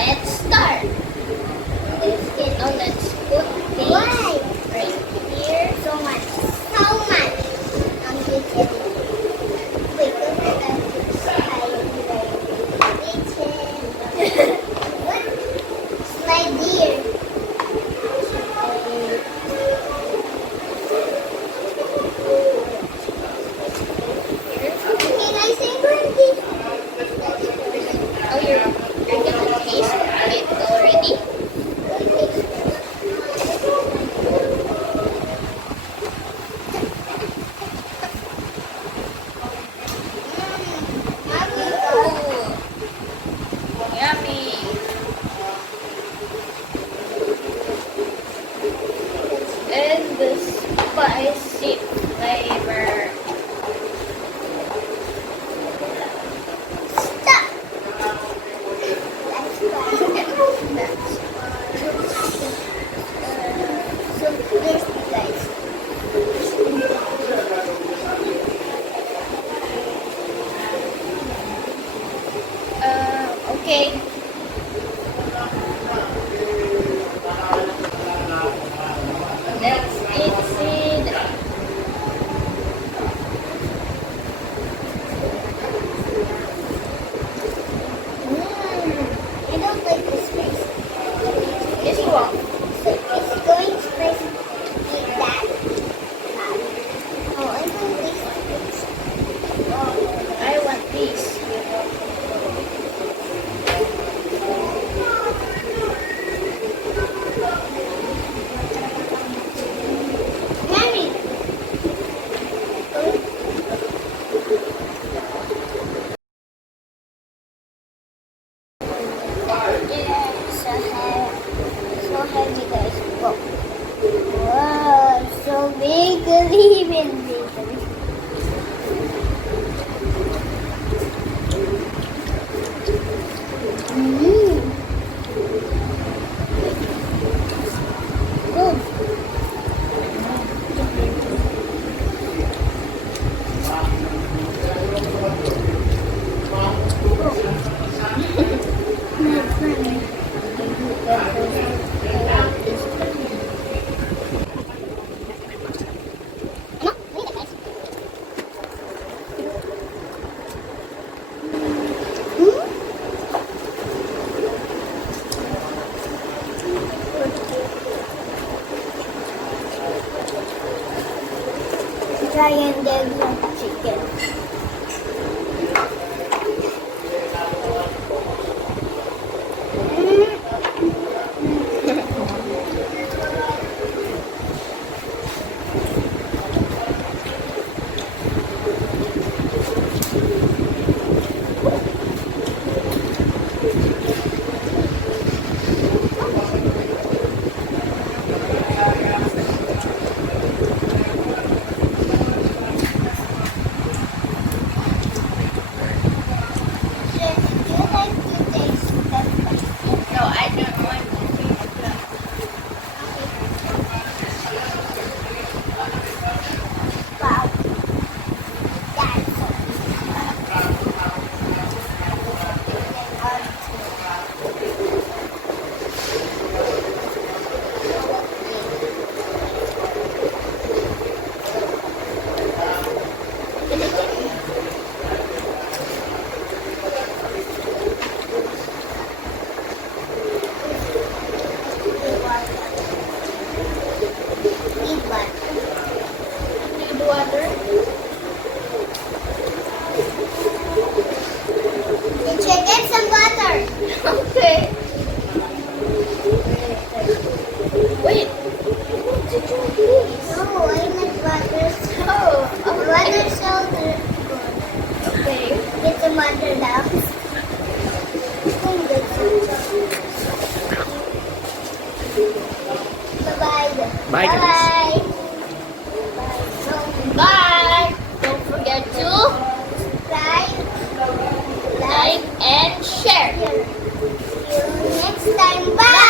let's start. Let's put this right here. So much. I'm kitchen. Wait, don't forget to kitchen. What? Slide here. Can I say birthday? Oh, you're gonna taste it already? Yummy. And the spicy flavor. Stop. That's so this guys. Okay. Let's eat it. I don't like this spice. This one. So it's going spicy like that. Oh, I want this. I want this. Mommy. So heavy, guys. Whoa. Wow, so big, even bigger. Good. My friend. Giant eggs of chicken. No, I don't want to taste that. Wow. That's water. Did you get some water? Okay. Wait. Did you please? No, I meant water. Oh, water shoulder. Okay. Get some water now. Bye-bye. Bye, guys. Bye. Bye. Don't forget to like and share. See you next time. Bye.